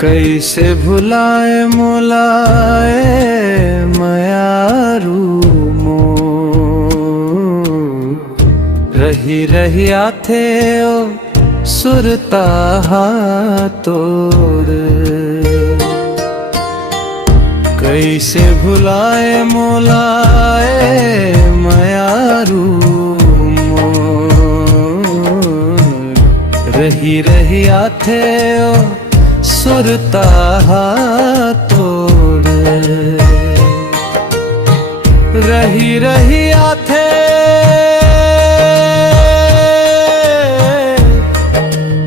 कैसे भुलाए मोलाए मयारू मो रही रही आथे ओ सुरता तोर कैसे भुलाए मोलाए मयारू मो रही रही आथे ओ सुरता तोड़ रही रही आथे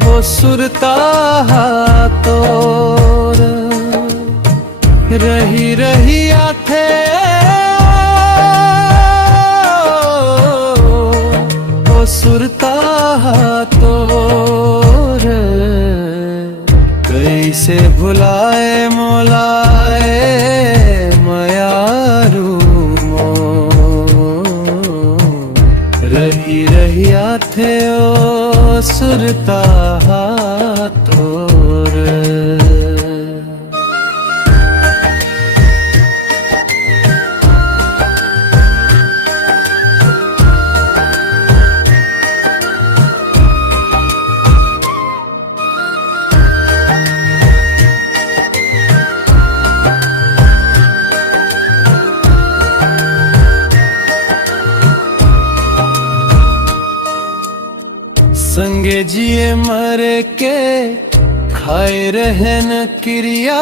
वो सुरता तोड़ रही रही आथे वो सुरता तोड़ कैसे भुलाए मोलाए मयारू मो रही रही आथे ओ सुरता तोर संगे जिए मरे के खाए रहन क्रिया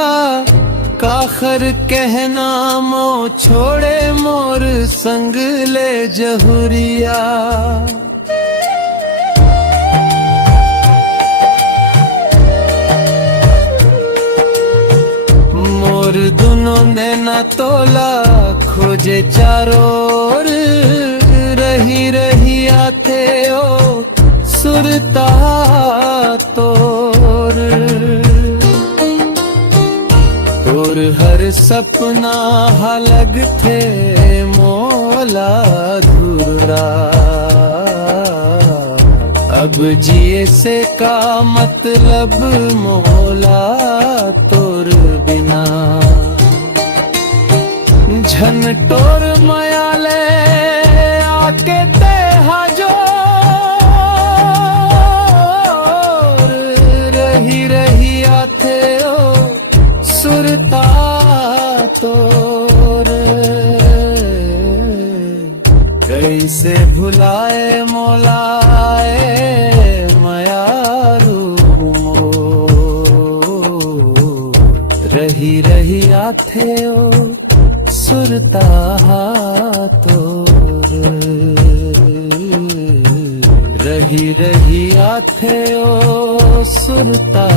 काखर कहना मो छोड़े मोर संग ले जहुरिया मोर दोनों ने ना तोला खोजे चारोर रही रही आते ओ सुरता तोर हर सपना हलग थे मोला धुरा अब जिए से का मतलब मोला तोर बिना झन टोर मयाले आके ते हाजो सुरता तोर कैसे भुलाए मोलाए मयारू मो रही रही आथे ओ सुरता तोर रही रही आथे ओ सुरता